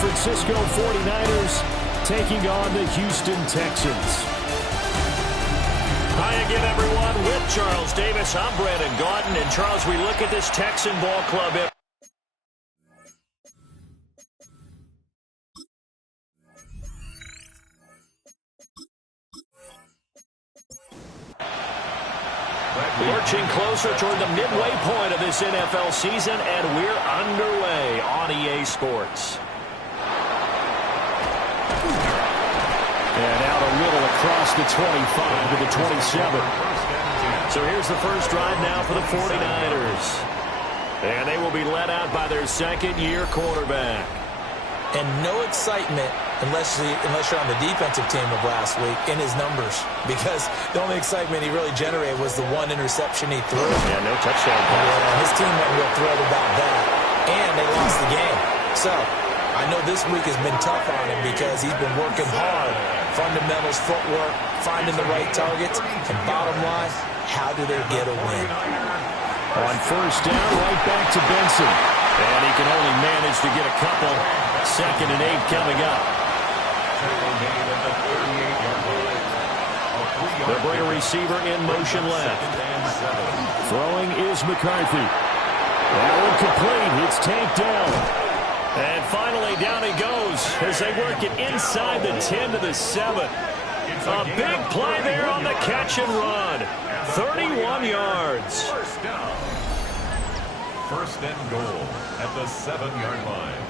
Francisco 49ers taking on the Houston Texans. Hi again, everyone. With Charles Davis, I'm Brandon Gaudin. And, Charles, we look at this Texan ball club. Lurching closer toward the midway point of this NFL season, and we're underway on EA Sports. And out a little across the 25 to the 27. So here's the first drive now for the 49ers. And they will be led out by their second-year quarterback. And no excitement unless you're on the defensive team of last week in his numbers. Because the only excitement he really generated was the one interception he threw. Yeah, no touchdown pass. Yeah, his team wasn't real thrilled about that. And they lost the game. So I know this week has been tough on him because he's been working hard. Fundamentals, footwork, finding the right targets. And bottom line, how do they get a win? On first down, right back to Benson. And he can only manage to get a couple. 2nd and 8 coming up. They'll bring a receiver in motion left. Throwing is McCarthy. That one complete. It's tanked down. And finally, down he goes as they work it inside the 10 to the 7. A big play there on the catch and run. 31 yards. First and goal at the 7-yard line.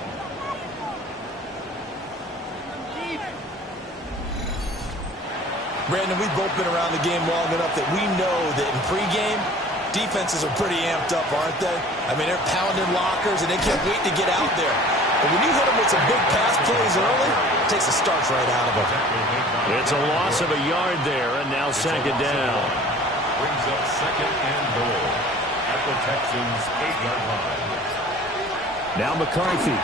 Brandon, we've both been around the game long enough that we know that in pregame, defenses are pretty amped up, aren't they? I mean, they're pounding lockers, and they can't wait to get out there. But when you hit them with some big pass plays early, it takes the starch right out of them. It's a loss of a yard there, and now second down. Brings up second and goal at the Texans' 8-yard line. Now McCarthy.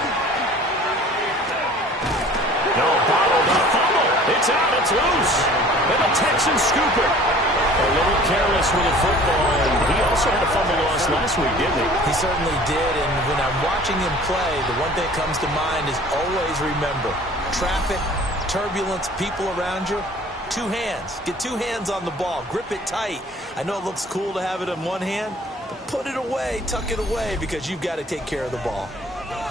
No, bottled up fumble. It's out, it's loose. And the Texans scoop it. A little careless with the football. And he also had a fumble loss last week, didn't he? He certainly did. And when I'm watching him play, the one thing that comes to mind is always remember, traffic, turbulence, people around you, 2 hands. Get 2 hands on the ball. Grip it tight. I know it looks cool to have it in one hand, but put it away, tuck it away, because you've got to take care of the ball.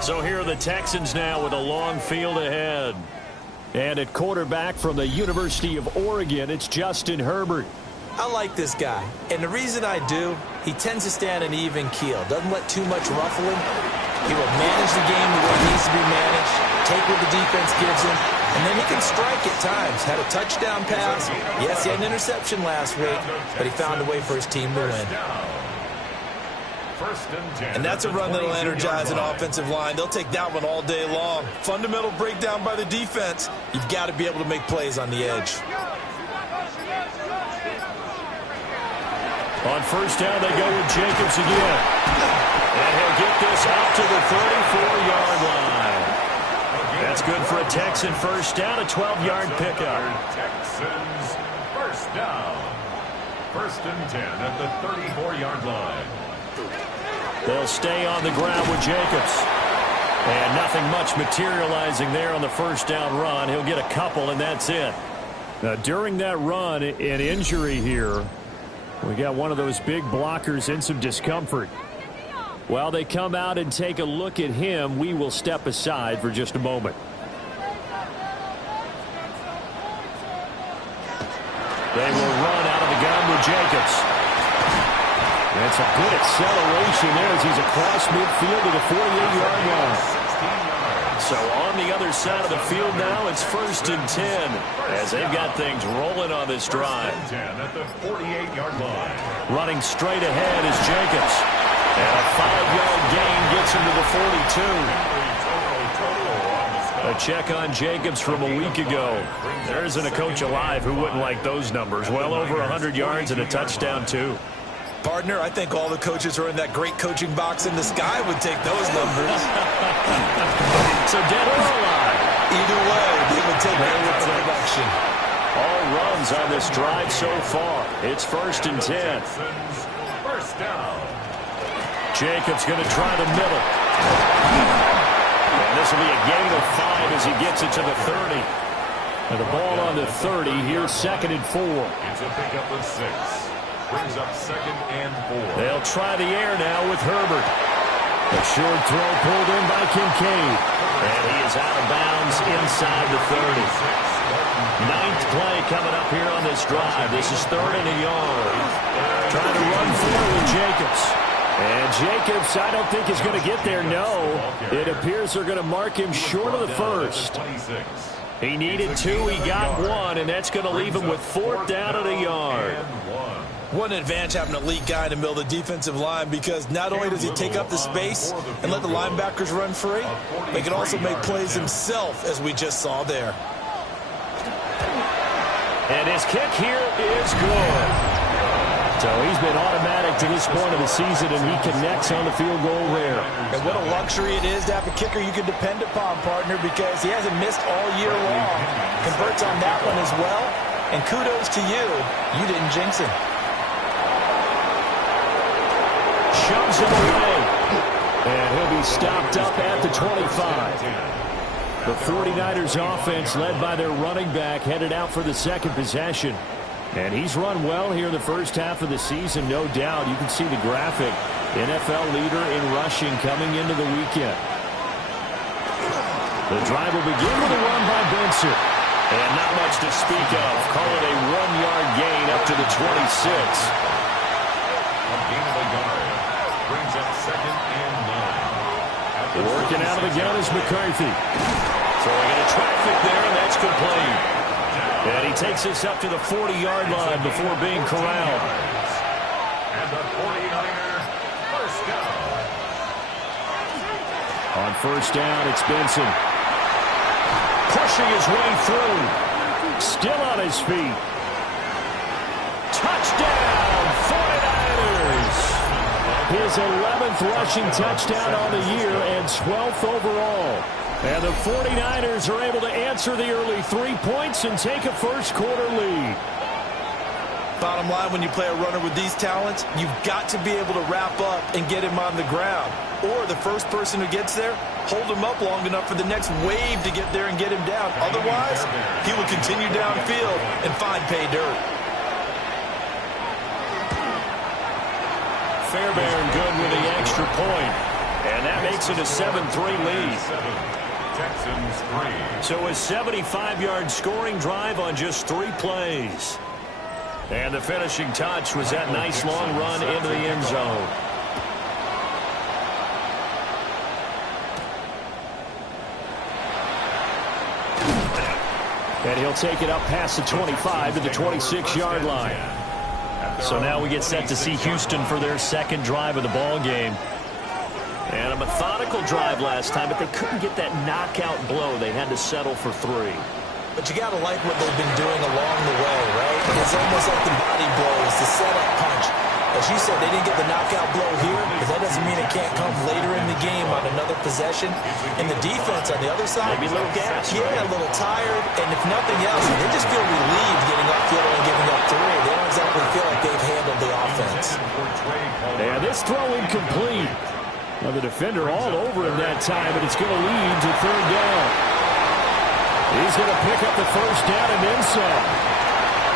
So here are the Texans now with a long field ahead. And at quarterback from the University of Oregon, it's Justin Herbert. I like this guy, and the reason I do, he tends to stand an even keel. Doesn't let too much ruffling. He will manage the game the way it needs to be managed, take what the defense gives him, and then he can strike at times. Had a touchdown pass. Yes, he had an interception last week, but he found a way for his team to win. And that's a run that'll energize an offensive line. They'll take that one all day long. Fundamental breakdown by the defense. You've got to be able to make plays on the edge. On first down, they go with Jacobs again. And he'll get this out to the 34-yard line. That's good for a Texan first down, a 12-yard pickup. Texans first down. First and 10 at the 34-yard line. They'll stay on the ground with Jacobs. And nothing much materializing there on the first down run. He'll get a couple, and that's it. Now, during that run, an injury here. We got one of those big blockers in some discomfort. While they come out and take a look at him, we will step aside for just a moment. They will run out of the gun with Jacobs. That's a good acceleration there as he's across midfield to the 48-yard line. So on the other side of the field now, it's first and 10 as they've got things rolling on this drive. First and 10 at the 48-yard line. Running straight ahead is Jacobs. And a 5-yard gain gets him to the 42. A check on Jacobs from a week ago. There isn't a coach alive who wouldn't like those numbers. Well over 100 yards and a touchdown, too. Partner, I think all the coaches who are in that great coaching box in the sky would take those numbers. So dead or alive? Either way, they would take their production. All runs on this drive so far. It's first and 10. First down. Jacobs going to try the middle. And this will be a gain of 5 as he gets it to the 30. And the ball on the 30. Here's 2nd and 4. It's a pickup of 6. Brings up 2nd and 4. They'll try the air now with Herbert. A short throw pulled in by Kincaid. And he is out of bounds inside the 30. 9th play coming up here on this drive. This is 3rd and a yard. Trying to run forward with Jacobs. And Jacobs, I don't think is going to get there, no. It appears they're going to mark him short of the first. He needed 2, he got 1, and that's going to leave him with 4th down and a yard. What an advantage having an elite guy in the middle of the defensive line, because not only does he take up the space and let the linebackers run free, but he can also make plays himself, as we just saw there. And his kick here is good. So he's been automatic to this point of the season, and he connects on the field goal there. And what a luxury it is to have a kicker you can depend upon, partner, because he hasn't missed all year long. Converts on that one as well. And kudos to you. You didn't jinx him. Shoves him away. And he'll be stopped up at the 25. The 49ers offense, led by their running back, headed out for the 2nd possession. And he's run well here in the first half of the season, no doubt. You can see the graphic. NFL leader in rushing coming into the weekend. The drive will begin with a run by Benson. And not much to speak of. Call it a 1-yard gain up to the 26. A gain of a yard. Brings up 2nd and 9. Working out of the gun is McCarthy. Throwing into traffic there, and that's complete. And he takes this up to the 40-yard line before being corralled. And the 49er first down. On first down, it's Benson. Pushing his way through. Still on his feet. Touchdown, 49ers. His 11th rushing touchdown on the year and 12th overall. And the 49ers are able to answer the early 3 points and take a first-quarter lead. Bottom line, when you play a runner with these talents, you've got to be able to wrap up and get him on the ground. Or the first person who gets there, hold him up long enough for the next wave to get there and get him down. Otherwise, he will continue downfield and find pay dirt. Fairbairn good with the extra point. And that makes it a 7-3 lead. Texans 3. So a 75-yard scoring drive on just 3 plays. And the finishing touch was that nice long run into the end zone. And he'll take it up past the 25 to the 26-yard line. So now we get set to see Houston for their 2nd drive of the ball game. And a methodical drive last time, but they couldn't get that knockout blow. They had to settle for 3. But you got to like what they've been doing along the way, right? It's almost like the body blows, the setup punch. As you said, they didn't get the knockout blow here, but that doesn't mean it can't come later in the game on another possession. And the defense on the other side, maybe a little gas. Yeah, a little tired. And if nothing else, they just feel relieved getting upfield and giving up 3. They don't exactly feel like they've handled the offense. And this throw incomplete. Well, the defender all over him that time, but it's going to lead to 3rd down. He's going to pick up the first down and then some.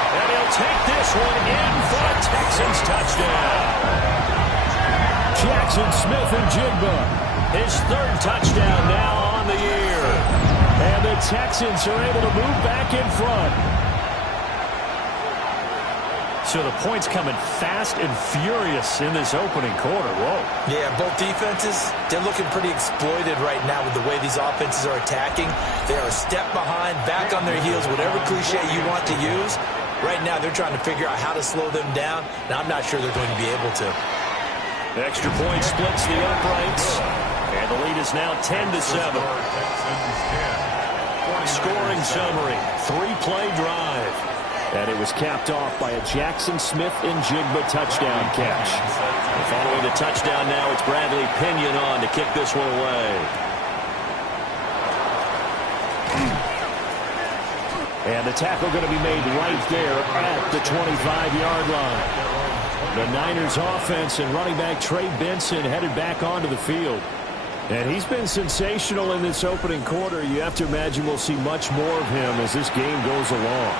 And he'll take this one in for a Texans touchdown. Jackson Smith and Jigba. His 3rd touchdown now on the year. And the Texans are able to move back in front. So the points coming fast and furious in this opening quarter. Whoa. Yeah, both defenses, they're looking pretty exploited right now with the way these offenses are attacking. They are a step behind, back on their heels, whatever cliche you want to use. Right now, they're trying to figure out how to slow them down, and I'm not sure they're going to be able to. The extra point splits the uprights, and the lead is now 10-7. Scoring summary, 3-play drive. And it was capped off by a Jackson Smith and Jigba touchdown catch. And following the touchdown now, it's Bradley Pinion on to kick this one away. And the tackle going to be made right there at the 25-yard line. The Niners offense and running back Trey Benson headed back onto the field. And he's been sensational in this opening quarter. You have to imagine we'll see much more of him as this game goes along.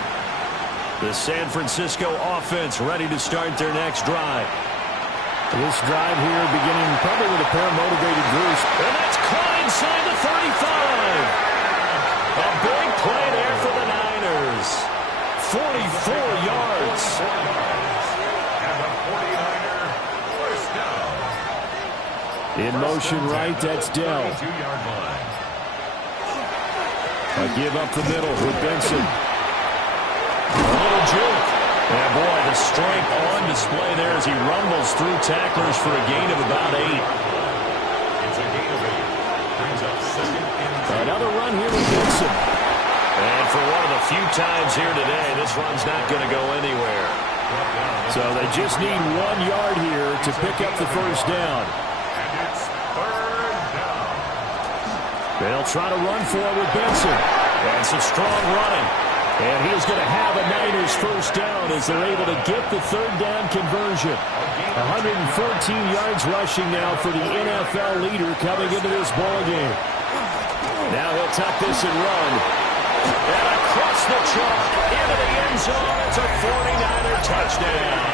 The San Francisco offense ready to start their next drive. This drive here beginning probably with a pair of motivated groups. And that's caught inside the 35. A big play there for the Niners. 44 yards. And the 49er first down. In motion right, that's Dell. 32-yard line. A give up the middle with Benson. A little juke. And boy, the strength on display there as he rumbles through tacklers for a gain of about 8. It's a gain of 8. Brings up second and 10. Another run here with Benson. And for one of the few times here today, this run's not going to go anywhere. So they just need 1 yard here to pick up the first down. And it's third down. They'll try to run for it with Benson. And some strong running. And he's going to have a Niners first down as they're able to get the third down conversion. 114 yards rushing now for the NFL leader coming into this ball game. Now he'll tuck this and run. And across the chalk into the end zone. It's a 49er touchdown.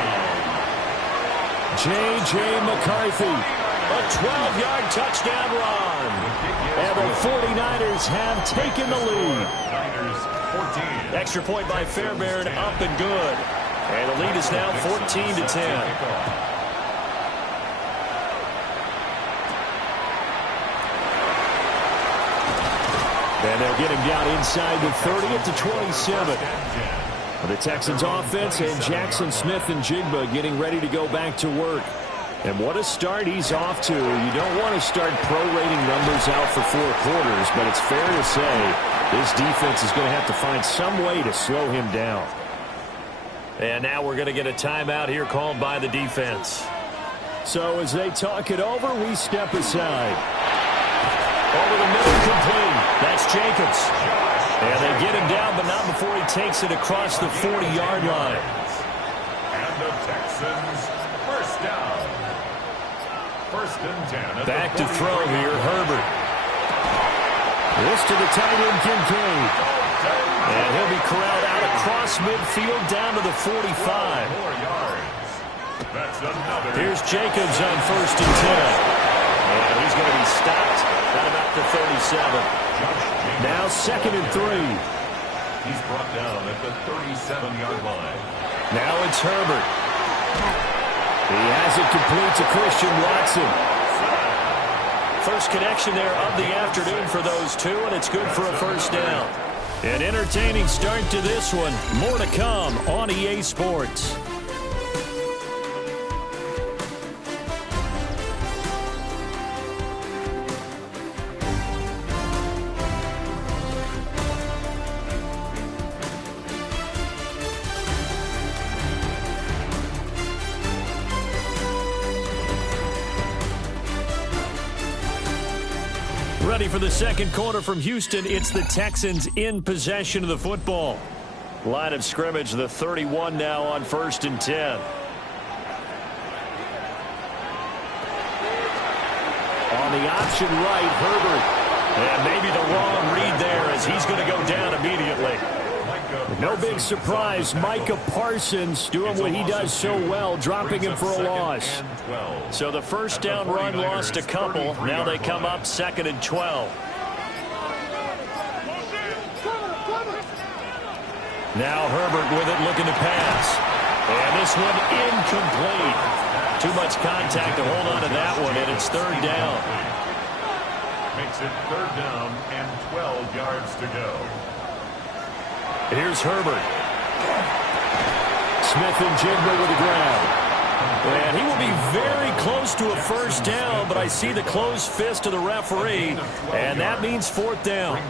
J.J. McCarthy. A 12-yard touchdown run. And the 49ers have taken the lead. Niners 14. Extra point by Fairbairn, up and good. And the lead is now 14-10. And they'll get him down inside the 30 at the 27. The Texans offense and Jackson Smith and Jigba getting ready to go back to work. And what a start he's off to. You don't want to start prorating numbers out for 4 quarters, but it's fair to say this defense is going to have to find some way to slow him down. And now we're going to get a timeout here called by the defense. So as they talk it over, we step aside. Over the middle, complete. That's Jacobs. And they get him down, but not before he takes it across the 40-yard line. And the Texans first down. First and 10. Back to throw here, Herbert. This to the tight end, Kincaid. And he'll be corralled out across midfield down to the 45. 4 yards. That's another. Here's Jacobs on first and 10. And he's going to be stopped at about the 37. Now second and 3. He's brought down at the 37-yard line. Now it's Herbert. He has it complete to Christian Watson. First connection there of the afternoon for those two, and it's good for a first down. An entertaining start to this one. More to come on EA Sports. Ready for the second quarter from Houston. It's the Texans in possession of the football. Line of scrimmage, the 31 now on first and 10. On the option right, Herbert. And maybe the wrong read there as he's going to go down immediately. No big surprise, Micah Parsons doing what he does so well, dropping him for a loss. So the first down run lost a couple. Now they come up second and 12. Now Herbert with it, looking to pass. And this one incomplete. Too much contact to hold on to that one, and it's third down. Makes it third down and 12 yards to go. Here's Herbert. Smith and Jigba with the grab. And he will be very close to a first down, but I see the closed fist of the referee, and that means fourth down.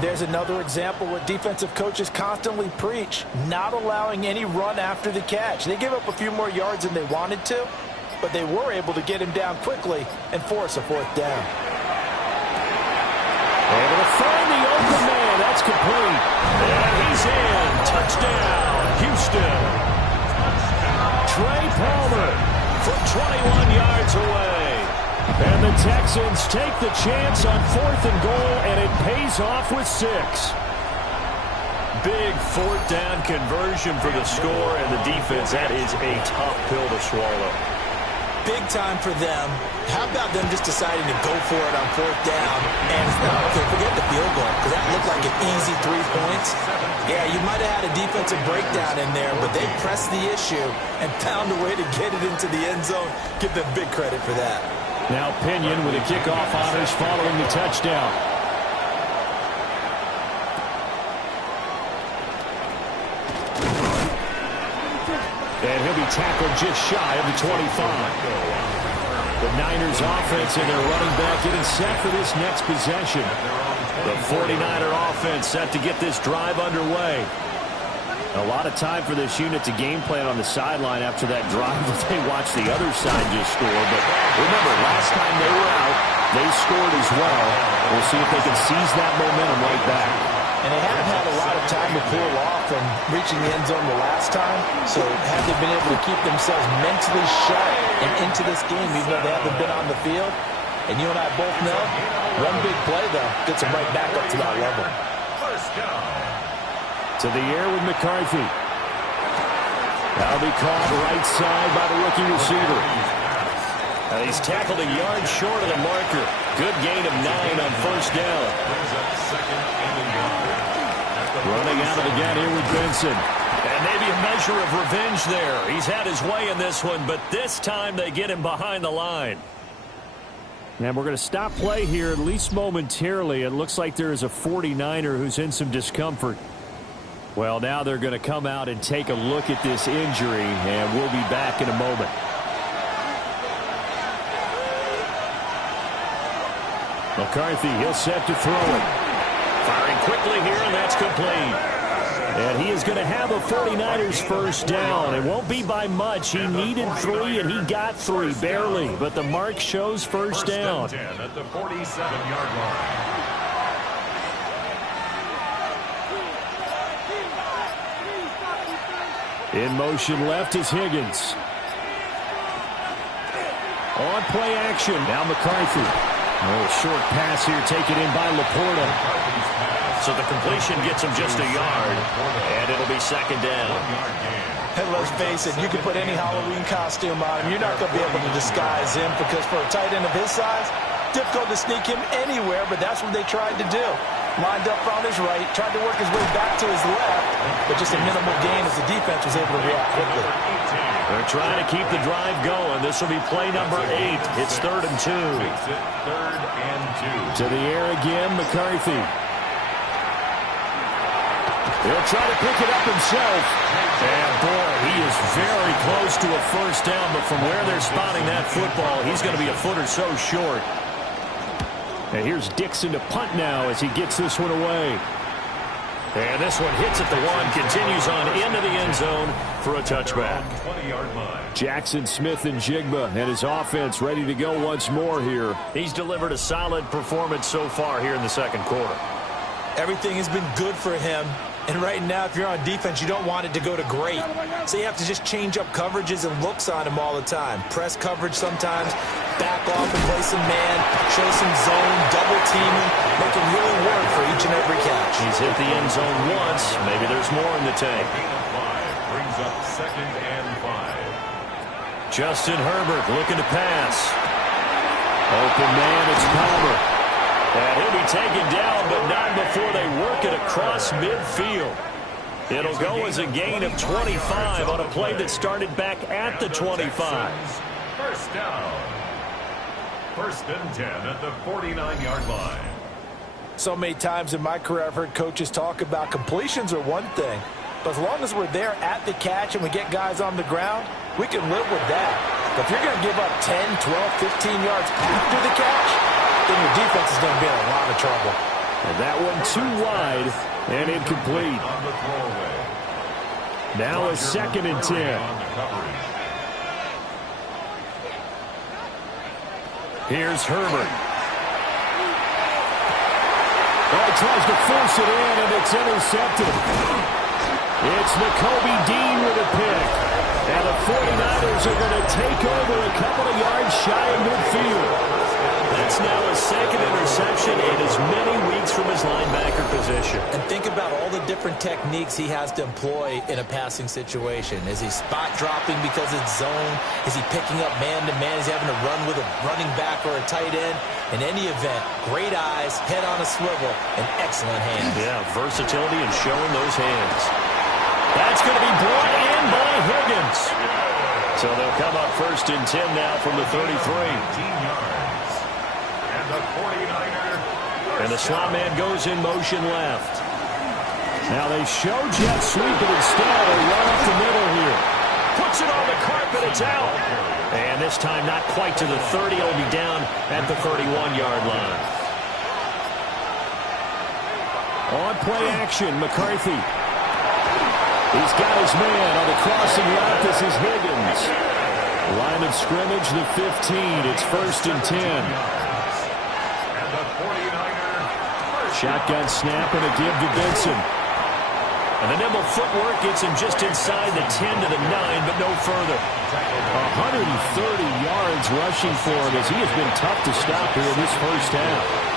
There's another example where defensive coaches constantly preach, not allowing any run after the catch. They gave up a few more yards than they wanted to, but they were able to get him down quickly and force a fourth down. Able to find the open man. That's complete. And he's in. Touchdown, Houston. Trey Palmer from 21 yards away. And the Texans take the chance on 4th and goal, and it pays off with 6. Big 4th down conversion for the score, and the defense, that is a tough pill to swallow. Big time for them. How about them just deciding to go for it on 4th down? And okay, forget the field goal, because that looked like an easy 3 points. Yeah, you might have had a defensive breakdown in there, but they pressed the issue and found a way to get it into the end zone. Give them big credit for that. Now Pinion with the kickoff honors following the touchdown. And he'll be tackled just shy of the 25. The Niners offense and their running back getting set for this next possession. The 49er offense set to get this drive underway. A lot of time for this unit to game plan on the sideline after that drive that they watched the other side just score. But remember, last time they were out, they scored as well. We'll see if they can seize that momentum right back. And they haven't had a lot of time to cool off from reaching the end zone the last time. So have they been able to keep themselves mentally sharp and into this game, even though they haven't been on the field? And you and I both know, one big play, though, gets them right back up to that level. First down. To the air with McCarthy. That'll be caught right side by the rookie receiver. He's tackled a yard short of the marker. Good gain of 9 on 1st down. Running out of the gun here with Benson. And maybe a measure of revenge there. He's had his way in this one, but this time they get him behind the line. And we're going to stop play here, at least momentarily. It looks like there is a 49er who's in some discomfort. Well, now they're going to come out and take a look at this injury, and we'll be back in a moment. McCarthy, he'll set to throw it. Firing quickly here, and that's complete. And he is going to have a 49ers first down. It won't be by much. He needed 3, and he got 3, barely. But the mark shows first down. 10 at the 47-yard line. In motion left is Higgins. On play action. Now McCarthy. A little short pass here taken in by Laporta. So the completion gets him just a yard, and it'll be 2nd down. And let's face it, you can put any Halloween costume on him. You're not going to be able to disguise him because for a tight end of his size, difficult to sneak him anywhere, but that's what they tried to do. Lined up on his right, tried to work his way back to his left, but just a minimal gain as the defense was able to react quickly. They're trying to keep the drive going. This will be play number 8. It's 3rd and 2. 3rd and 2. To the air again, McCarthy. He'll try to pick it up himself. And, boy, he is very close to a first down, but from where they're spotting that football, he's going to be a foot or so short. And here's Dixon to punt now as he gets this one away. And this one hits at the 1, continues on into the end zone for a touchback. 20-yard line. Jackson Smith and Jigba and his offense ready to go once more here. He's delivered a solid performance so far here in the 2nd quarter. Everything has been good for him. And right now, if you're on defense, you don't want it to go to great. So you have to just change up coverages and looks on him all the time. Press coverage sometimes, back off and play some man, show some zone, double teaming, make him really work for each and every catch. He's hit the end zone once. Maybe there's more in the tank. Brings up 2nd and 5. Justin Herbert looking to pass. Open man, it's Palmer. And he'll be taken down, but not before they work it across midfield. It'll go as a gain of 25 on a play that started back at the 25. First down. 1st and 10 at the 49-yard line. So many times in my career I've heard coaches talk about completions are one thing, but as long as we're there at the catch and we get guys on the ground, we can live with that. But if you're going to give up 10, 12, 15 yards after the catch, then your defense is going to be in a lot of trouble. And that one too wide and incomplete. On the throwaway. Now a 2nd and 10. On the coverage. Here's Herbert. Oh, he tries to force it in, and it's intercepted. It's Nakobe Dean with a pick. And the 49ers are going to take over a couple of yards shy of midfield. That's now his second interception in as many weeks from his linebacker position. And think about all the different techniques he has to employ in a passing situation. Is he spot dropping because it's zone? Is he picking up man-to-man? Is he having to run with a running back or a tight end? In any event, great eyes, head on a swivel, and excellent hands. Yeah, versatility and showing those hands. That's going to be brought in by Higgins. So they'll come up 1st and 10 now from the 33. 18 yards. And the 49er. And the slot man goes in motion left. Now they show jet sweep, but instead they run up the middle here. Puts it on the carpet, it's out. And this time not quite to the 30. It'll be down at the 31-yard line. On play action, McCarthy. He's got his man on the crossing route. This is Higgins. Line of scrimmage, the 15. It's 1st and 10. And the 49er. Shotgun snap and a give to Benson. And the nimble footwork gets him just inside the 10 to the 9, but no further. 130 yards rushing for him as he has been tough to stop here in this first half.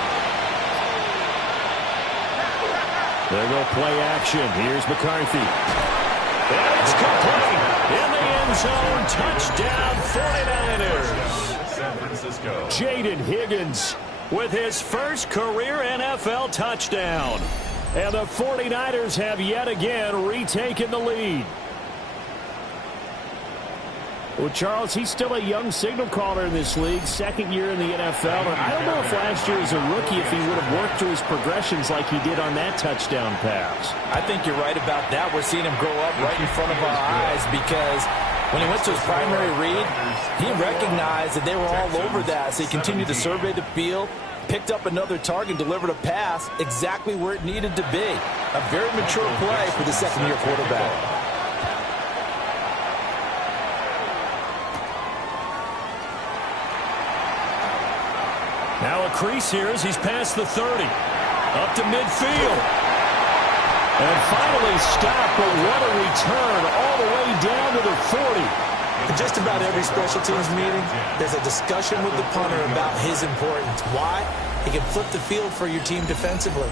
There go play action. Here's McCarthy. And it's complete. In the end zone. Touchdown 49ers. San Francisco. Jaden Higgins with his first career NFL touchdown. And the 49ers have yet again retaken the lead. Well, Charles, he's still a young signal caller in this league, second year in the NFL. And I don't know if last year as a rookie if he would have worked through his progressions like he did on that touchdown pass. I think you're right about that. We're seeing him grow up right in front of our eyes because when he went to his primary read, he recognized that they were all over that. So he continued to survey the field, picked up another target, delivered a pass exactly where it needed to be. A very mature play for the second-year quarterback. Now a crease here as he's past the 30. Up to midfield. And finally stopped, but what a return all the way down to the 40. In just about every special teams meeting, there's a discussion with the punter about his importance. Why? He can flip the field for your team defensively,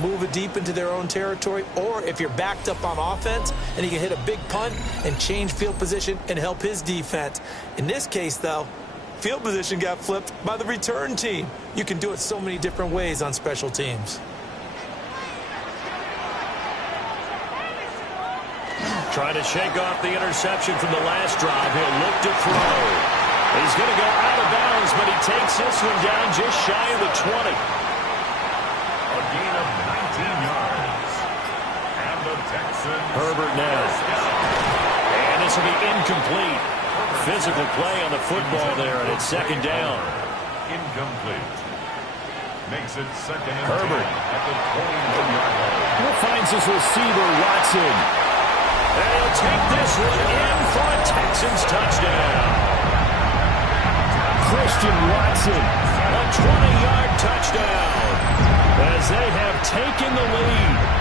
move it deep into their own territory, or if you're backed up on offense, and he can hit a big punt and change field position and help his defense. In this case, though, field position got flipped by the return team. You can do it so many different ways on special teams. Trying to shake off the interception from the last drive. He'll look to throw. He's going to go out of bounds, but he takes this one down just shy of the 20. A gain of 19 yards. And the Texans. Herbert now. And this will be incomplete. Physical play on the football there, and it's second down. Incomplete. Makes it second and Herbert 10 at the 21-yard line. He finds his receiver, Watson. And he'll take this one in for a Texans touchdown. Christian Watson, a 20-yard touchdown as they have taken the lead.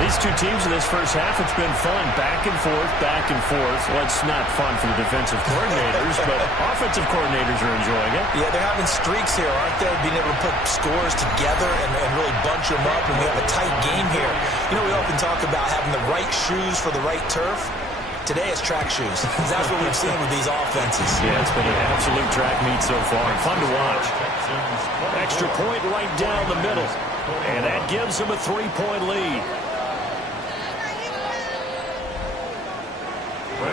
These two teams in this first half, it's been fun. Back and forth, back and forth. Well, it's not fun for the defensive coordinators, but offensive coordinators are enjoying it. Yeah, they're having streaks here, aren't they? Being able to put scores together and really bunch them up, and we have a tight game here. You know, we often talk about having the right shoes for the right turf. Today it's track shoes. That's what we've seen with these offenses. Yeah, it's been an absolute track meet so far. Fun to watch. Extra point right down the middle. And that gives them a 3-point lead.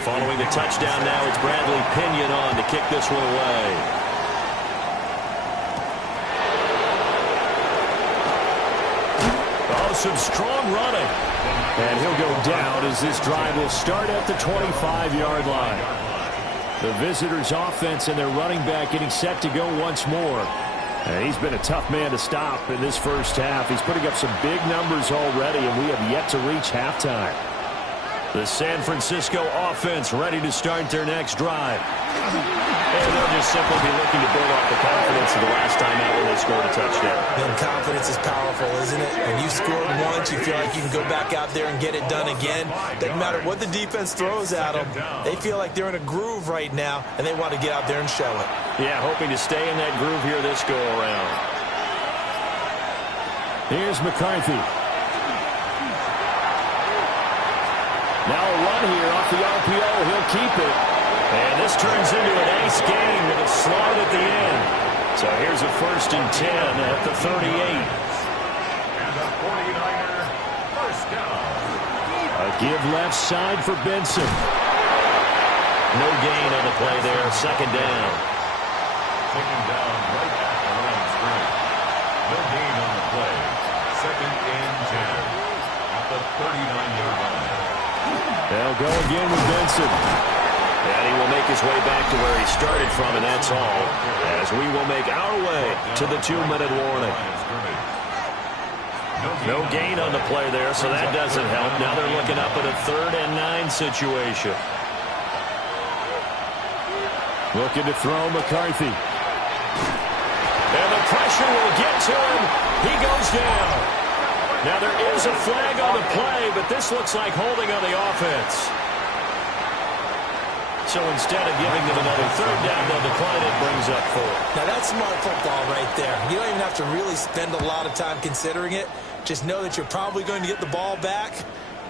Following the touchdown now, it's Bradley Pinion on to kick this one away. Oh, some strong running. And he'll go down as this drive will start at the 25-yard line. The visitors' offense and their running back getting set to go once more. And he's been a tough man to stop in this first half. He's putting up some big numbers already, and we have yet to reach halftime. The San Francisco offense ready to start their next drive. And they'll just simply be looking to build off the confidence of the last time out when they scored a touchdown. And confidence is powerful, isn't it? When you scored once, you feel like you can go back out there and get it done again. Doesn't matter what the defense throws at them. They feel like they're in a groove right now, and they want to get out there and show it. Yeah, hoping to stay in that groove here this go-around. Here's McCarthy. Now a run here off the RPO. He'll keep it. And this turns into an ace game with a slide at the end. So here's a 1st and 10 at the 38. And the 49er first down. A give left side for Benson. No gain on the play there. 2nd down. Taken down right at the line of scrimmage. No gain on the play. 2nd and 10 at the 39-yard line. They'll go again with Benson. And he will make his way back to where he started from, and that's all. As we will make our way to the 2-minute warning. No gain on the play there, so that doesn't help. Now they're looking up at a 3rd and 9 situation. Looking to throw McCarthy. And the pressure will get to him. He goes down. Now there is a flag on the play, but this looks like holding on the offense. So instead of giving them another 3rd down, they'll decline it, brings up 4. Now that's smart football right there. You don't even have to really spend a lot of time considering it. Just know that you're probably going to get the ball back.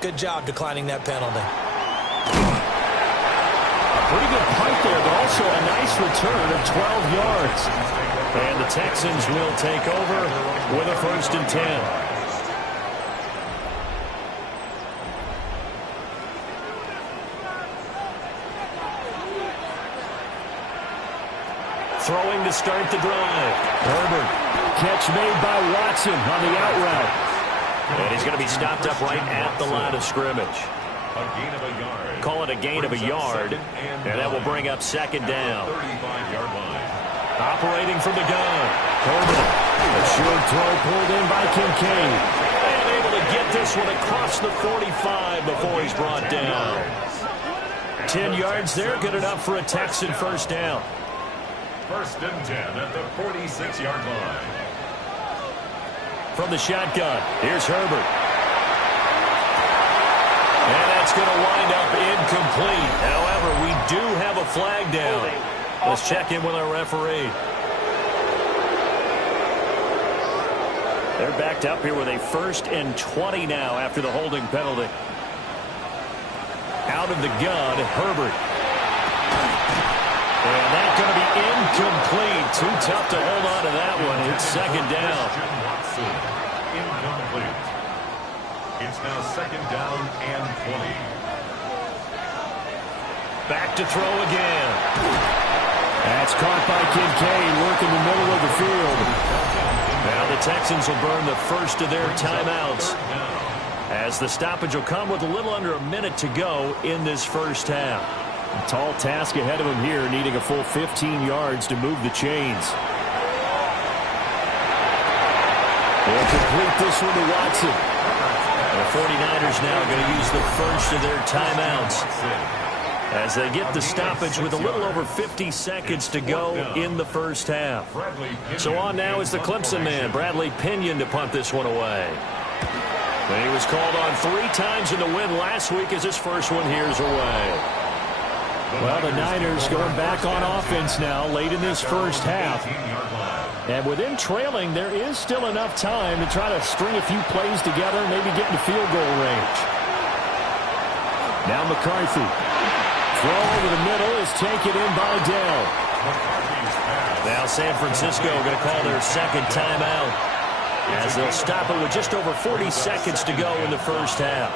Good job declining that penalty. A pretty good punt there, but also a nice return of 12 yards. And the Texans will take over with a 1st and 10. Throwing to start the drive. Herbert. Catch made by Watson on the out route. And he's going to be stopped up right at the line of scrimmage. A gain of a yard. Call it a gain of a yard. And that will bring up 2nd down. 35-yard line. Operating from the gun. Herbert. A short throw pulled in by Kincaid. And able to get this one across the 45 before he's brought down. 10 yards there. Good enough for a Texan 1st down. 1st and 10 at the 46-yard line. From the shotgun, here's Herbert. And that's going to wind up incomplete. However, we do have a flag down. Let's check in with our referee. They're backed up here with a 1st and 20 now after the holding penalty. Out of the gun, Herbert. And that's going to be incomplete. Too tough to hold on to that one. It's 2nd down. Incomplete. It's now 2nd down and 20. Back to throw again. That's caught by Kincaid, working the middle of the field. Now the Texans will burn the 1st of their timeouts, as the stoppage will come with a little under a minute to go in this 1st half. A tall task ahead of him here, needing a full 15 yards to move the chains. They'll complete this one to Watson. The 49ers now going to use the 1st of their timeouts as they get the stoppage with a little over 50 seconds to go in the 1st half. So on now is the Clemson man, Bradley Pinion, to punt this one away. And he was called on 3 times in the win last week, as his first one here's away. Well, the Niners going back on offense now late in this 1st half. And with them trailing, there is still enough time to try to string a few plays together and maybe get into field goal range. Now McCarthy. Throw over the middle is taken in by Dell. Now San Francisco going to call their 2nd timeout, as they'll stop it with just over 40 seconds to go in the 1st half.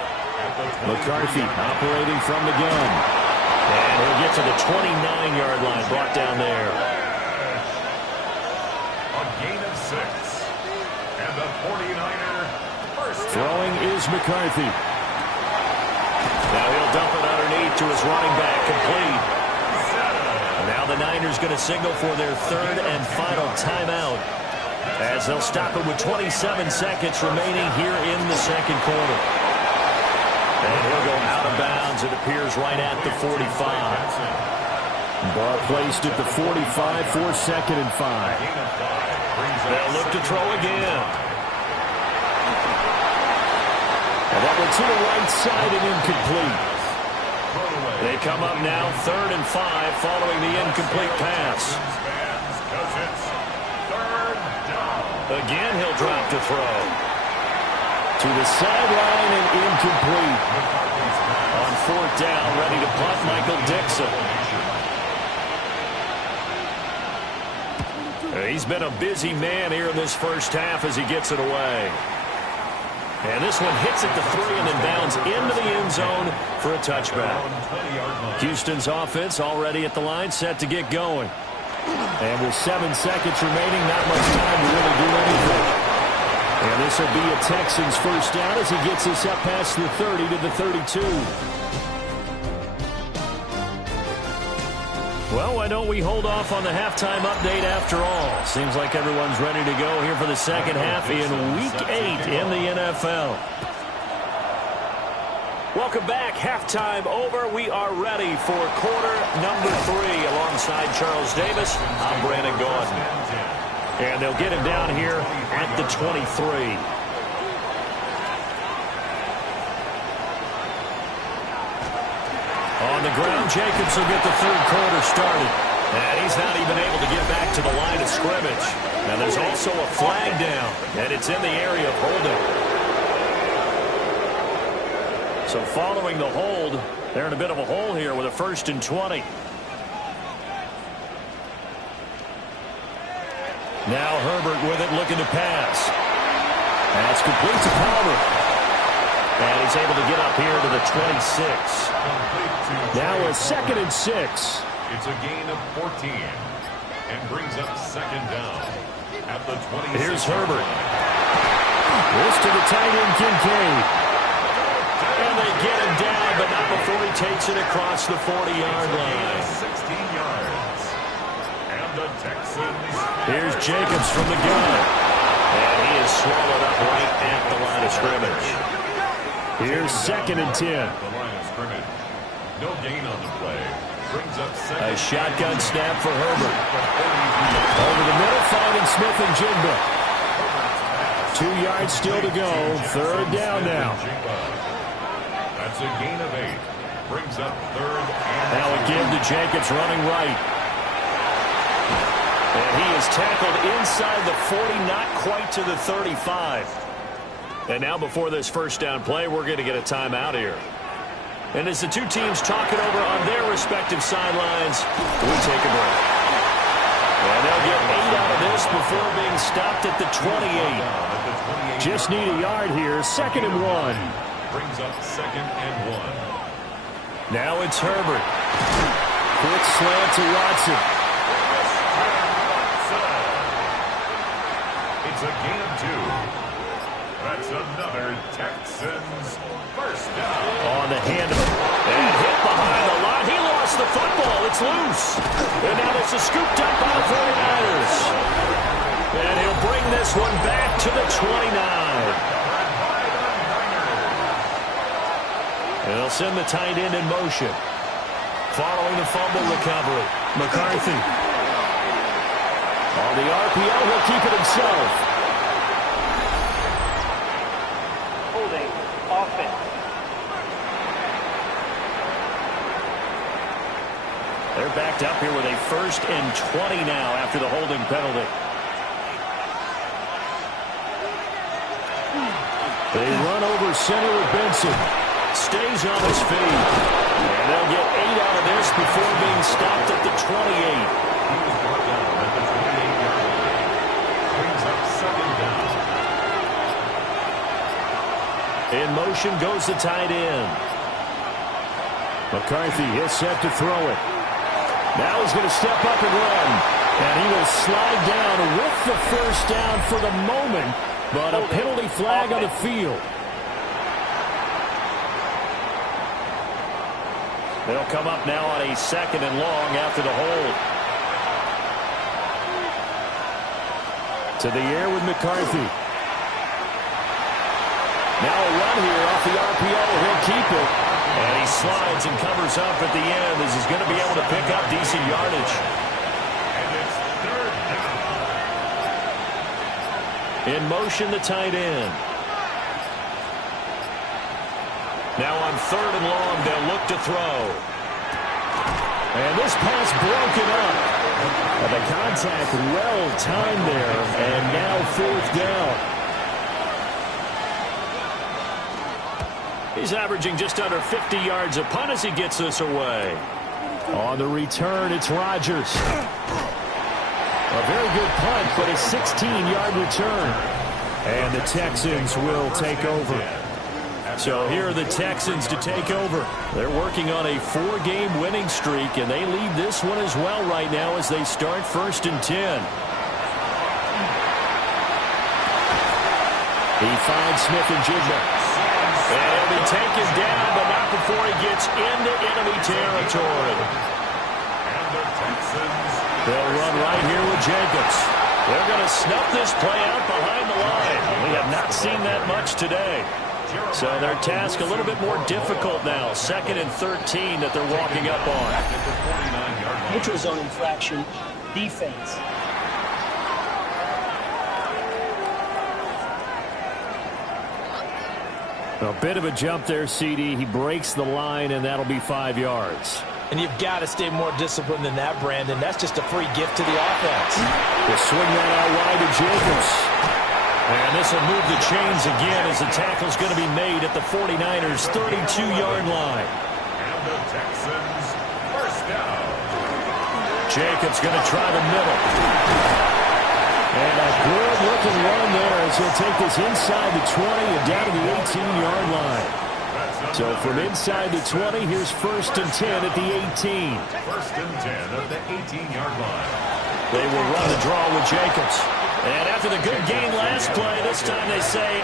McCarthy operating from the gun. And he'll get to the 29-yard line, brought down there. A gain of 6. And the 49er first. Throwing is McCarthy. Now he'll dump it underneath to his running back, complete. Now the Niners going to signal for their 3rd and final timeout, as they'll stop it with 27 seconds remaining here in the 2nd quarter. And he'll go out of bounds, it appears, right at the 45. Ball placed at the 45 for 2nd and 5. They'll look to throw again. And that one to the right side and incomplete. They come up now 3rd and 5 following the incomplete pass. Again, he'll drop to throw. To the sideline and incomplete. On 4th down, ready to punt, Michael Dixon. He's been a busy man here in this first half as he gets it away. And this one hits at the 3 and then bounds into the end zone for a touchback. Houston's offense already at the line, set to get going. And with 7 seconds remaining, not much time to really do anything. And this will be a Texans first down as he gets us up past the 30 to the 32. Well, why don't we hold off on the halftime update after all? Seems like everyone's ready to go here for the second half in Week 8 in the NFL. Welcome back. Halftime over. We are ready for quarter number 3. Alongside Charles Davis, I'm Brandon Gaudin. And they'll get him down here at the 23. On the ground, Jacobs will get the 3rd quarter started. And he's not even able to get back to the line of scrimmage. And there's also a flag down, and it's in the area of holding. So following the hold, they're in a bit of a hole here with a 1st and 20. Now Herbert with it, looking to pass. That's complete to Palmer. And he's able to get up here to the 26. Now a 2nd and 6. It's a gain of 14 and brings up 2nd down at the 26. Here's Herbert. This to the tight end, Kincaid. And they get him down, but not before he takes it across the 40-yard line. 16 yards. And the Texans. Here's Jacobs from the gun. And he is swallowed up right at the line of scrimmage. Here's 2nd and 10. The line of scrimmage. No gain on the play. Brings up 2nd. A shotgun snap for Herbert. Over the middle, finding Smith and Jigba. 2 yards still to go. 3rd down now. That's a gain of 8. Brings up 3rd and Now a give to Jacobs running right. And he is tackled inside the 40, not quite to the 35. And now before this first down play, we're going to get a timeout here. And as the two teams talk it over on their respective sidelines, we'll take a break. And they'll get 8 out of this before being stopped at the 28. Just need a yard here. 2nd and 1. brings up 2nd and 1. Now it's Herbert. Quick slant to Watson. It's a gain of 2. That's another Texans first down. On the handoff. And hit behind the line. He lost the football. It's loose. And now this is scooped up by the 49ers. And he'll bring this one back to the 29. And they'll send the tight end in motion. Following the fumble recovery, McCarthy. On the RPO, he'll keep it himself. They're backed up here with a 1st and 20 now after the holding penalty. They run over center with Benson. Stays on his feet. And they'll get 8 out of this before being stopped at the 28. He was brought down at the 28-yard line. Brings up 2nd down. In motion goes the tight end. McCarthy is set to throw it. Now he's going to step up and run. And he will slide down with the first down for the moment. But a penalty flag on the field. They'll come up now on a 2nd and long after the hold. To the air with McCarthy. Now a run here off the RPO. He'll keep it. And he slides and covers up at the end as he's going to be able to pick up decent yardage. And it's third down. In motion, the tight end. Now on 3rd and long, they'll look to throw. And this pass broken up. The contact well timed there, and now 4th down. He's averaging just under 50 yards a punt as he gets this away. On the return, it's Rodgers. A very good punt, but a 16-yard return. And the Texans will take over. So here are the Texans to take over. They're working on a 4-game winning streak, and they lead this one as well right now as they start 1st and 10. He finds Smith-Njigba. And he'll be taken down, but not before he gets into enemy territory. And the Texans. They'll run right here with Jacobs. They're going to snuff this play out behind the line. We have not seen that much today. So their task a little bit more difficult now. 2nd and 13 that they're walking up on. Neutral zone infraction, defense. A bit of a jump there, CD. He breaks the line, and that'll be 5 yards. And you've got to stay more disciplined than that, Brandon. That's just a free gift to the offense. They'll swing that out wide to Jacobs. And this will move the chains again as the tackle's going to be made at the 49ers' 32-yard line. And the Texans first down. Jacobs going to try the middle. And a good-looking run there as he'll take this inside the 20 and down to the 18-yard line. So from inside the 20, here's 1st and 10 at the 18. 1st and 10 at the 18-yard line. They will run the draw with Jacobs. And after the good gain last play, this time they say,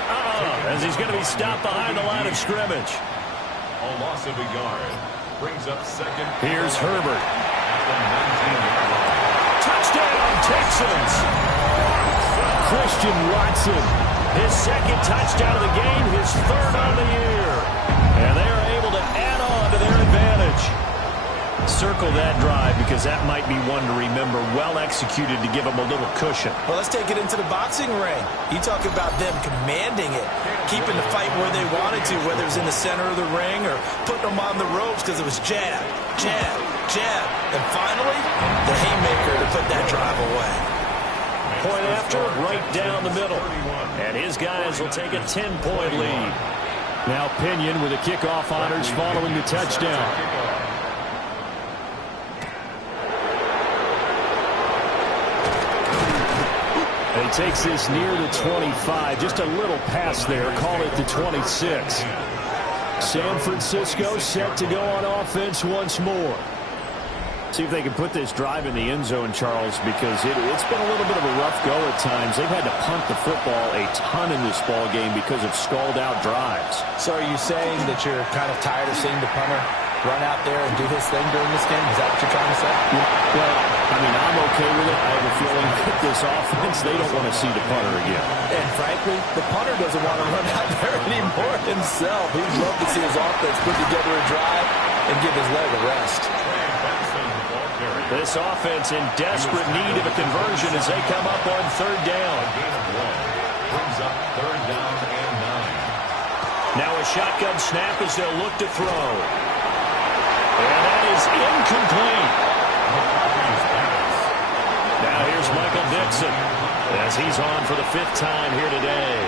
as he's going to be stopped behind the line of scrimmage. A loss of a yard brings up 2nd. Here's Herbert. At the 19-yard line. Touchdown, Texans! Christian Watson, his 2nd touchdown of the game, his 3rd on the year. And they are able to add on to their advantage. Circle that drive because that might be one to remember. Well executed to give them a little cushion. Well, let's take it into the boxing ring. You talk about them commanding it, keeping the fight where they wanted to, whether it was in the center of the ring or putting them on the ropes because it was jab, jab, jab. And finally, the haymaker to put that drive away. Point after, right down the middle. And his guys will take a 10-point lead. Now Pinion with the kickoff honors following the touchdown. And he takes this near the 25. Just a little pass there. Call it the 26. San Francisco set to go on offense once more. See if they can put this drive in the end zone, Charles, because it's been a little bit of a rough go at times. They've had to punt the football a ton in this ball game because of stalled-out drives. So are you saying that you're kind of tired of seeing the punter run out there and do his thing during this game? Is that what you're trying to say? Well, I mean, I'm okay with it. I have a feeling that this offense, they don't want to see the punter again. And frankly, the punter doesn't want to run out there anymore himself. He'd love to see his offense put together a drive and give his leg a rest. This offense in desperate need of a conversion as they come up on 3rd down. Gain of 1 brings up 3rd down and 9. Now a shotgun snap as they'll look to throw. And that is incomplete. Now here's Michael Dixon as he's on for the 5th time here today.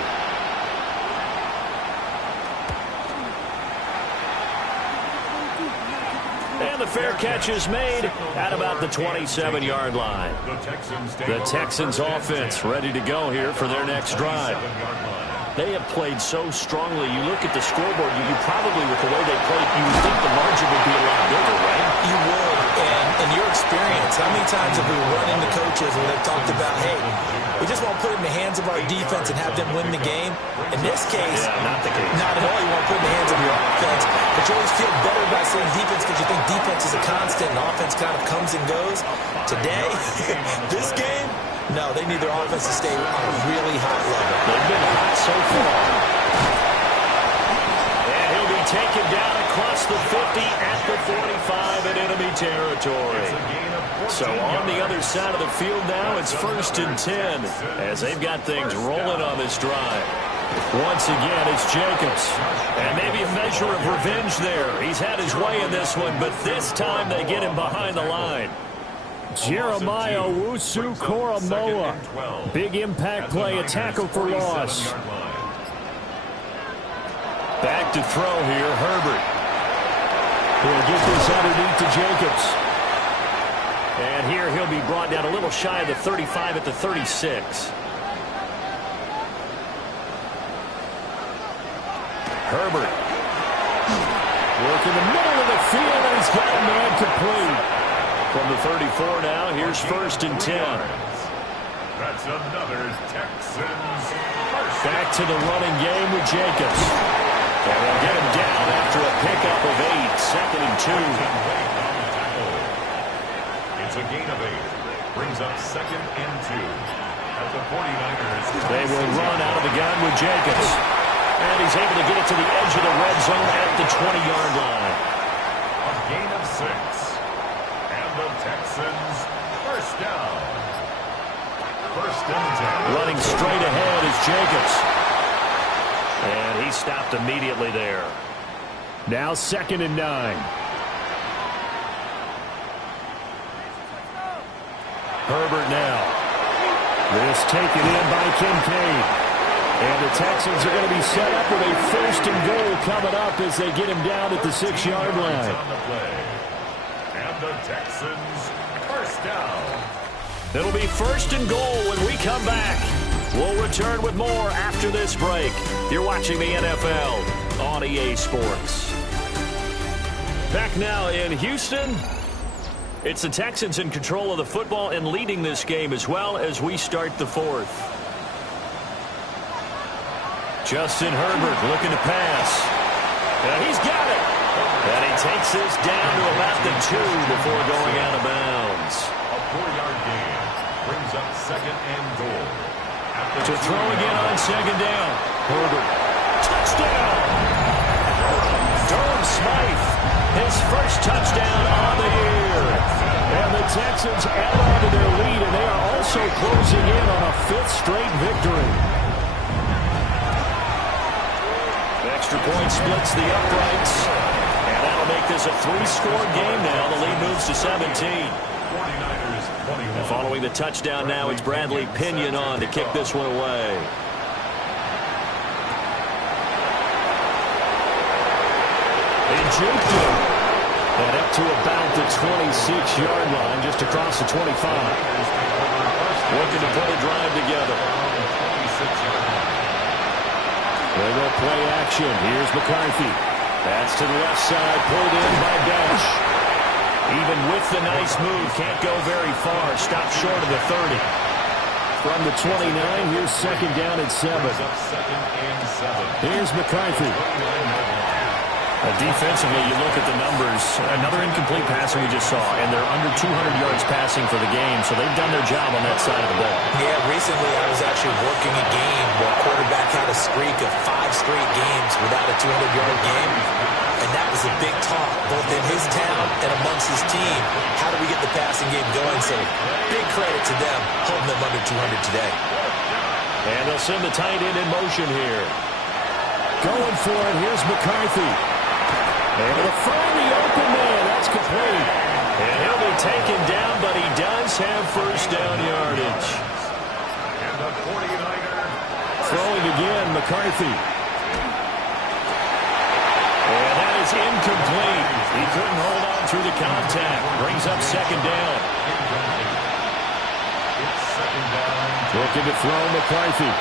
And the fair catch is made at about the 27-yard line. The Texans offense ready to go here for their next drive. They have played so strongly. You look at the scoreboard, you probably, with the way they played, you would think the margin would be a lot bigger, right? You would. And in your experience, how many times have we run into coaches where they've talked about, hey, we just want to put it in the hands of our defense and have them win the game? In this case, not the case. Not at all. You want to put it in the hands of your offense, but you always feel better about saying defense because you think defense is a constant and offense kind of comes and goes. Today, this game, no, they need their offense to stay on a really high level. They've been hot so far. taken down across the 50 at the 45 in enemy territory. So on the other side of the field now, it's 1st and 10 as they've got things rolling on this drive. Once again, it's Jacobs. And maybe a measure of revenge there. He's had his way in this one, but this time they get him behind the line. Jeremiah Owusu-Koramoah. Big impact play, a tackle for loss. Back to throw here, Herbert. He'll get this underneath to Jacobs. And here he'll be brought down a little shy of the 35 at the 36. Herbert. Work in the middle of the field, and he's got a man complete. From the 34 now, here's 1st and 10. That's another Texans. Back to the running game with Jacobs. And they'll get him down after a pickup of 8, 2nd and 2. It's a gain of 8. Brings up 2nd and 2. At the 49ers. They will run out of the gun with Jacobs. And he's able to get it to the edge of the red zone at the 20-yard line. A gain of 6. And the Texans, 1st down. 1st and 10. Running straight ahead is Jacobs. And he stopped immediately there. Now 2nd and 9. Herbert now. This taken in by Kincaid. And the Texans are going to be set up with a 1st and goal coming up as they get him down at the 6-yard line. On the play. And the Texans, 1st down. It'll be 1st and goal when we come back. We'll return with more after this break. You're watching the NFL on EA Sports. Back now in Houston. It's the Texans in control of the football and leading this game as well as we start the 4th. Justin Herbert looking to pass. And he's got it. And he takes this down to about the 2 before going out of bounds. A 4-yard gain brings up 2nd and goal. To throw again on 2nd down. Herbert. Touchdown! Durham Smythe, his 1st touchdown on the year. And the Texans add on to their lead, and they are also closing in on a 5th straight victory. Extra point splits the uprights. And that'll make this a 3-score game now. The lead moves to 17. And following the touchdown now, it's Bradley Pinion on to kick this one away. They juked him. And up to about the 26-yard line, just across the 25. Looking to put a drive together. They go play action. Here's McCarthy. That's to the left side, pulled in by Dash. Even with the nice move, can't go very far. Stopped short of the 30. From the 29, here's 2nd down and 7. Here's McCarthy. Defensively, you look at the numbers. Another incomplete passer we just saw, and they're under 200 yards passing for the game, so they've done their job on that side of the ball. Yeah, recently I was actually working a game where a quarterback had a streak of 5 straight games without a 200-yard game, and that was a big talk, both in his town and amongst his team. How do we get the passing game going? So big credit to them, holding them under 200 today. And they'll send the tight end in motion here. Going for it, here's McCarthy. Able to find the open man. That's complete. And he'll be taken down, but he does have 1st down yardage. And the 49er. Throwing again, McCarthy. And that is incomplete. He couldn't hold on through the contact. Brings up 2nd down. It's 2nd down. Looking to throw McCarthy.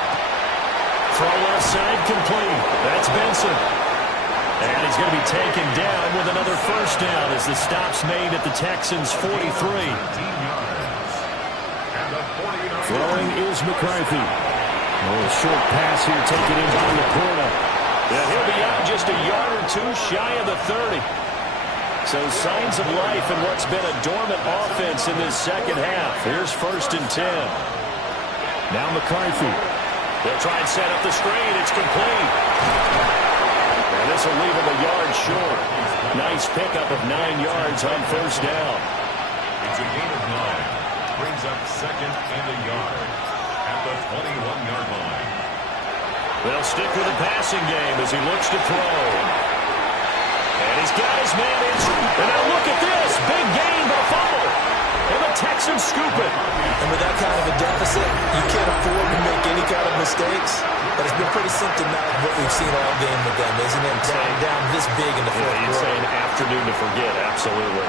Throw left side complete. That's Benson. And he's going to be taken down with another 1st down as the stop's made at the Texans' 43. Throwing is McCarthy. A little short pass here taken in by Laporta. And he'll be out just a yard or 2 shy of the 30. So signs of life in what's been a dormant offense in this 2nd half. Here's 1st and 10. Now McCarthy. They'll try and set up the screen. It's complete. And this will leave him a yard short. Nice pickup of 9 yards on first down. It's a gain of 9. Brings up second and a yard at the 21-yard line. They'll stick with the passing game as he looks to throw. And he's got his man in. And now look at this. Big gain, but a fumble. And the Texans scoop it. And with that kind of a deficit, you can't afford to make any kind of mistakes. But it's been pretty symptomatic of what we've seen all game with them, isn't it? Down this big in the fourth quarter. You'd say an afternoon to forget, absolutely.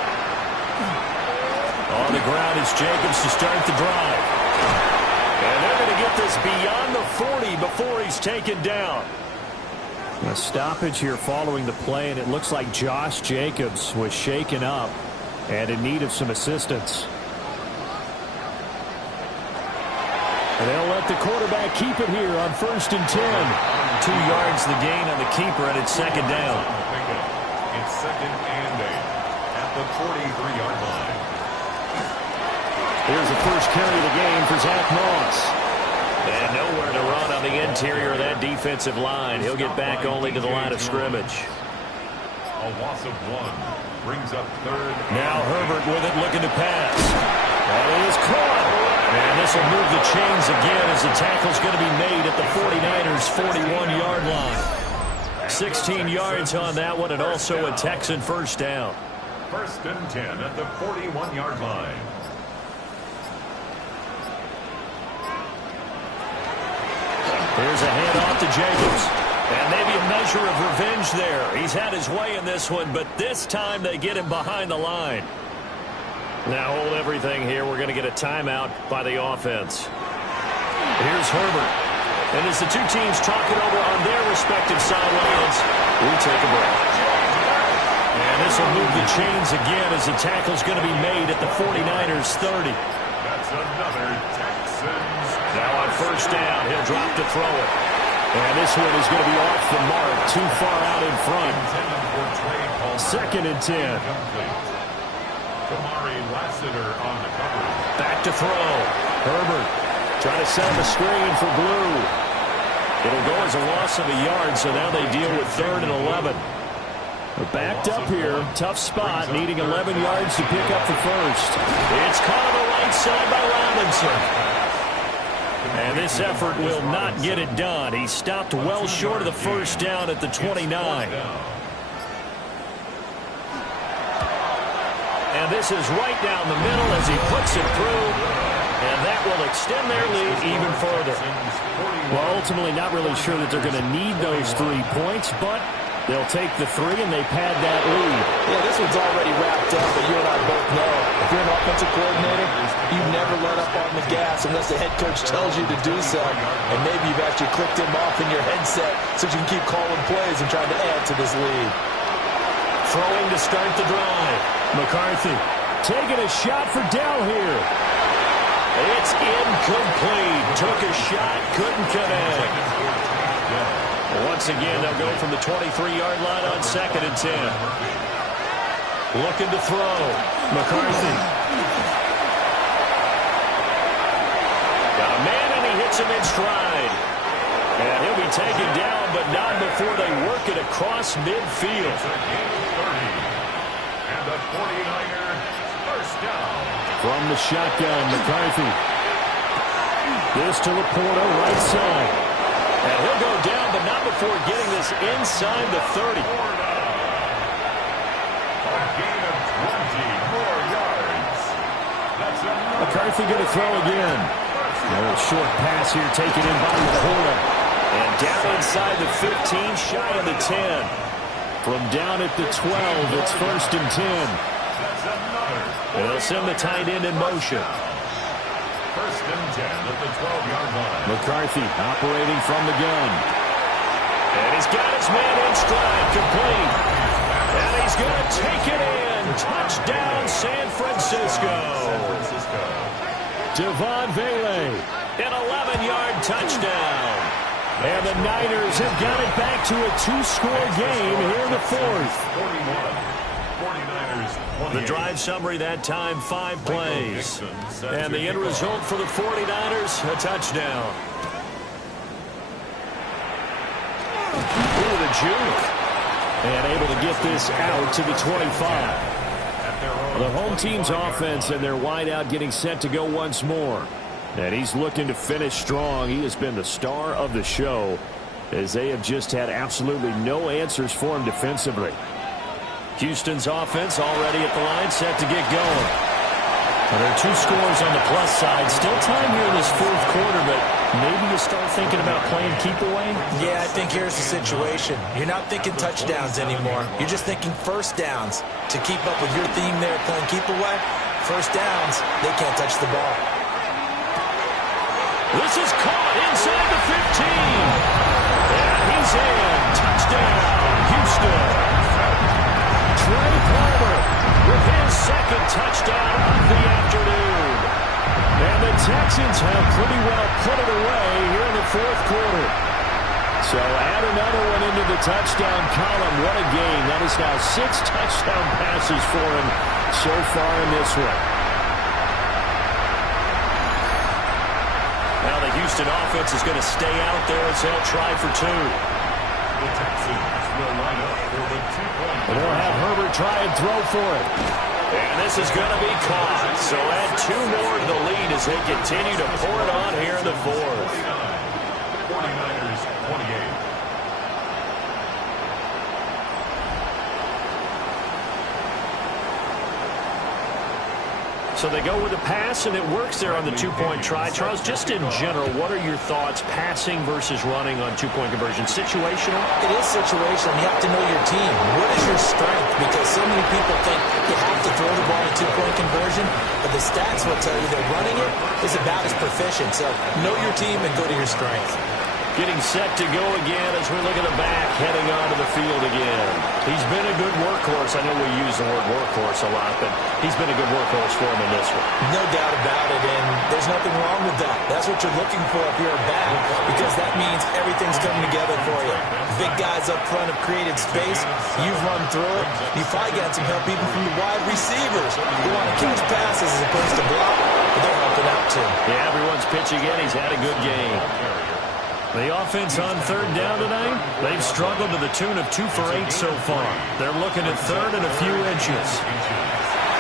On the ground is Jacobs to start the drive. And they're going to get this beyond the 40 before he's taken down. A stoppage here following the play, and it looks like Josh Jacobs was shaken up and in need of some assistance. And they'll let the quarterback keep it here on 1st and 10. 2 yards the gain on the keeper, and it's second down. It's second and 8 at the 43-yard line. Here's the first carry of the game for Zach Moss. And nowhere to run on the interior of that defensive line. He'll get back only to the line of scrimmage. A loss of 1 brings up third. Now Herbert with it, looking to pass. That is caught. And this will move the chains again as the tackle's going to be made at the 49ers' 41-yard line. 16 yards on that one, and also a Texan first down. 1st and 10 at the 41-yard line. Here's a handoff to Jacobs. And maybe a measure of revenge there. He's had his way in this one, but this time they get him behind the line. Now hold everything here. We're going to get a timeout by the offense. Here's Herbert. And as the two teams talk it over on their respective sidelines, we take a break. And this will move the chains again as the tackle's going to be made at the 49ers' 30. That's another Texans. Now on first down, he'll drop to throw it. And this one is going to be off the mark, too far out in front. 2nd and 10. Back to throw. Herbert trying to set the screen for Blue. It'll go as a loss of a yard, so now they deal with 3rd and 11. They're backed up here. Tough spot, needing 11 yards to pick up the first. It's caught on the right side by Robinson. And this effort will not get it done. He stopped well short of the first down at the 29. And this is right down the middle as he puts it through. And that will extend their lead even further. Well, ultimately not really sure that they're going to need those 3 points, but they'll take the 3 and they pad that lead. Yeah, this one's already wrapped up, but you and I both know if you're an offensive coordinator, you never let up on the gas unless the head coach tells you to do so. And maybe you've actually clicked him off in your headset so you can keep calling plays and trying to add to this lead. Throwing to start the drive. McCarthy taking a shot for Dell here. It's incomplete. Took a shot, couldn't connect. Once again, they'll go from the 23-yard line on 2nd and 10. Looking to throw. McCarthy. Got a man, and he hits him in stride. And he'll be taken down, but not before they work it across midfield. And the 49ers first down. From the shotgun, McCarthy. This to Laporta, right side. And he'll go down, but not before getting this inside the 30. A gain of 20 more yards. That's enough. McCarthy going to throw again. A little short pass here taken in by Laporta. And down inside the 15, shy of the 10. From down at the 12, it's 1st and 10. That's another. And they'll send the tight end in motion. 1st and 10 at the 12-yard line. McCarthy operating from the gun. And he's got his man in stride, complete. And he's going to take it in. Touchdown, San Francisco. Devon Vele, an 11-yard touchdown. And the Niners have got it back to a 2-score game here in the 4th. 49ers. The drive summary that time, 5 plays. And the end result for the 49ers, a touchdown. Ooh, the juke. And able to get this out to the 25. The home team's offense and their wideout getting set to go once more. And he's looking to finish strong. He has been the star of the show as they have just had absolutely no answers for him defensively. Houston's offense already at the line, set to get going. Well, there are 2 scores on the plus side. Still time here in this fourth quarter, but maybe you start thinking about playing keep away? Yeah, I think here's the situation. You're not thinking touchdowns anymore. You're just thinking first downs. To keep up with your theme there, playing keep away, first downs, they can't touch the ball. This is caught inside the 15. And he's in. Touchdown, Houston. Trey Palmer with his second touchdown of the afternoon. And the Texans have pretty well put it away here in the fourth quarter. So add another one into the touchdown column. What a game. That is now 6 touchdown passes for him so far in this one. Now the Houston offense is going to stay out there as they'll try for 2. The Texans will line up for the 2-point. They'll have Herbert try and throw for it. And this is going to be caught. So add 2 more to the lead as they continue to pour it on here in the fourth. 49ers 28. So they go with a pass, and it works there on the 2-point try. Charles, just in general, what are your thoughts passing versus running on 2-point conversion? Situational? It is situational. You have to know your team. What is your strength? Because so many people think you have to throw the ball in 2-point conversion, but the stats will tell you that running it is about as proficient. So know your team and go to your strength. Getting set to go again as we look at the back, heading onto the field again. He's been a good workhorse. I know we use the word workhorse a lot, but he's been a good workhorse for him in this one. No doubt about it, and there's nothing wrong with that. That's what you're looking for if you're a back, because that means everything's coming together for you. Big guys up front have created space. You've run through it. You probably got some help even from the wide receivers who want to catch passes as opposed to block, but they're helping out too. Yeah, everyone's pitching in. He's had a good game. The offense on third down tonight, they've struggled to the tune of 2 for 8 so far. They're looking at third and a few inches.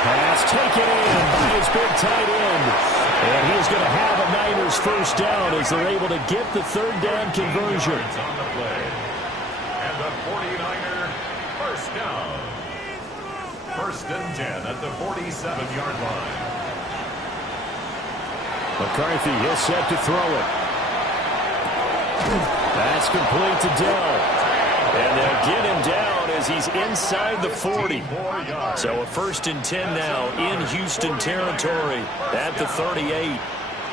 Pass taken in by his big tight end. And he is going to have a Niners first down as they're able to get the third down conversion. On the play. And the 49er first down. 1st and 10 at the 47-yard line. McCarthy, he'll set to throw it. That's complete to Dell. And they'll get him down as he's inside the 40. So a 1st and 10 now in Houston territory at the 38.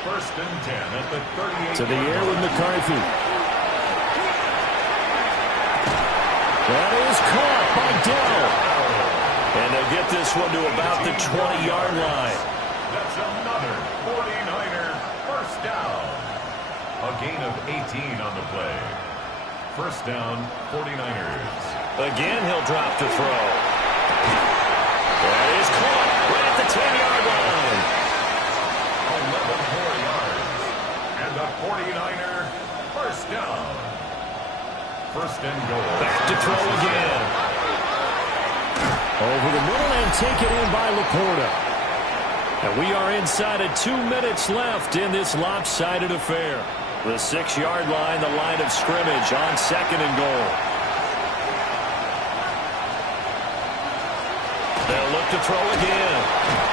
1st and 10 at the 38. To the air with McCarthy. That is caught by Dell. And they'll get this one to about the 20-yard line. That's another 49er first down. A gain of 18 on the play. First down, 49ers. Again, he'll drop to throw. That is caught right at the 10-yard line. 11 more yards. And the 49er first down. 1st and goal. Back to throw again. Over the middle and taken in by Laporta. And we are inside of 2 minutes left in this lopsided affair. The 6-yard line, the line of scrimmage on 2nd and goal. They'll look to throw again.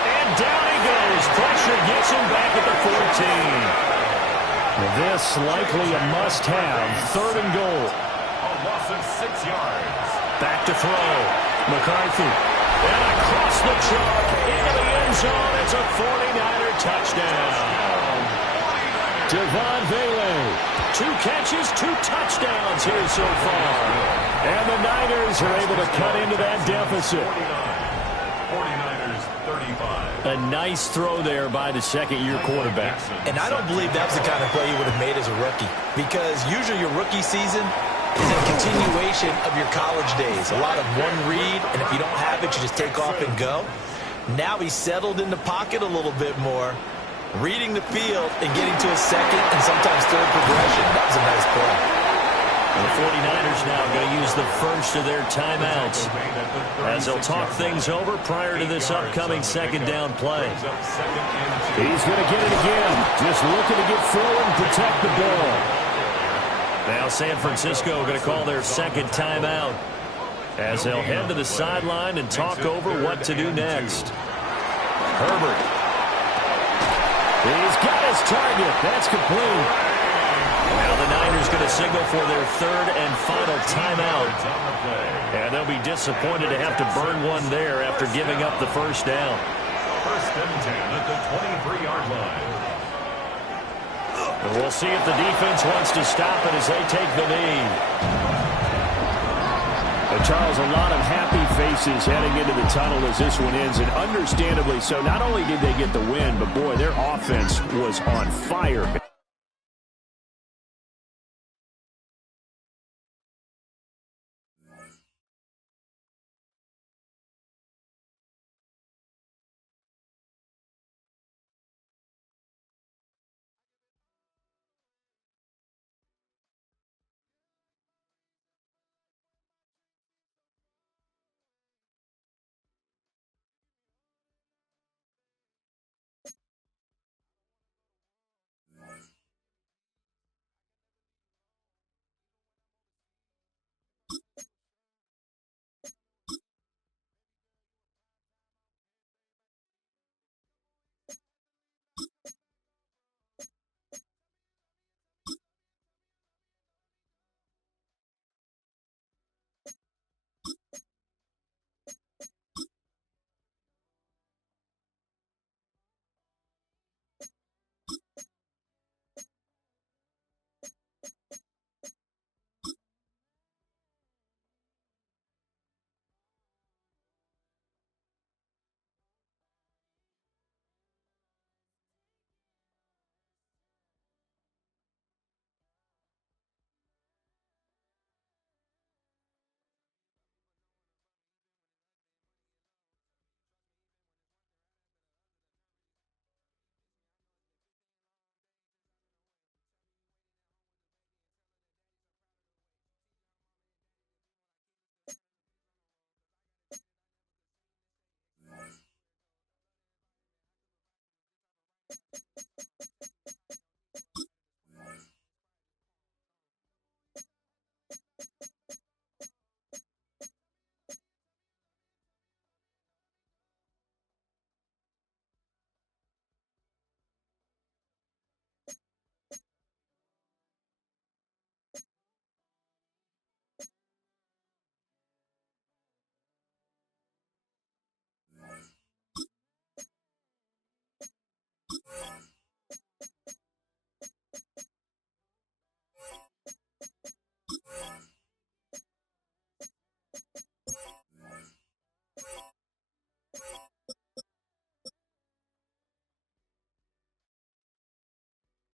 And down he goes. Pressure gets him back at the 14. This likely a must-have. 3rd and goal. A loss of 6 yards. Back to throw. McCarthy. And across the chalk into the end zone. It's a 49er touchdown. Devon Vele. 2 catches, 2 touchdowns here so far. And the Niners are able to cut into that deficit. 49ers 35. A nice throw there by the second-year quarterback. And I don't believe that was the kind of play you would have made as a rookie, because usually your rookie season is a continuation of your college days. A lot of one read, and if you don't have it, you just take off and go. Now he's settled in the pocket a little bit more, reading the field and getting to a second and sometimes third progression. That was a nice play. The 49ers now going to use the first of their timeouts as they'll talk things over prior to this upcoming second down play. He's going to get it again. Just looking to get forward and protect the ball. Now San Francisco going to call their second timeout as they'll head to the sideline and talk over what to do next. Herbert. He's got his target. That's complete. Now the Niners going to signal for their third and final timeout. And they'll be disappointed to have to burn one there after giving up the first down. First and 10 at the 23-yard line. And we'll see if the defense wants to stop it as they take the knee. Charles, a lot of happy faces heading into the tunnel as this one ends, and understandably so. Not only did they get the win, but boy, their offense was on fire.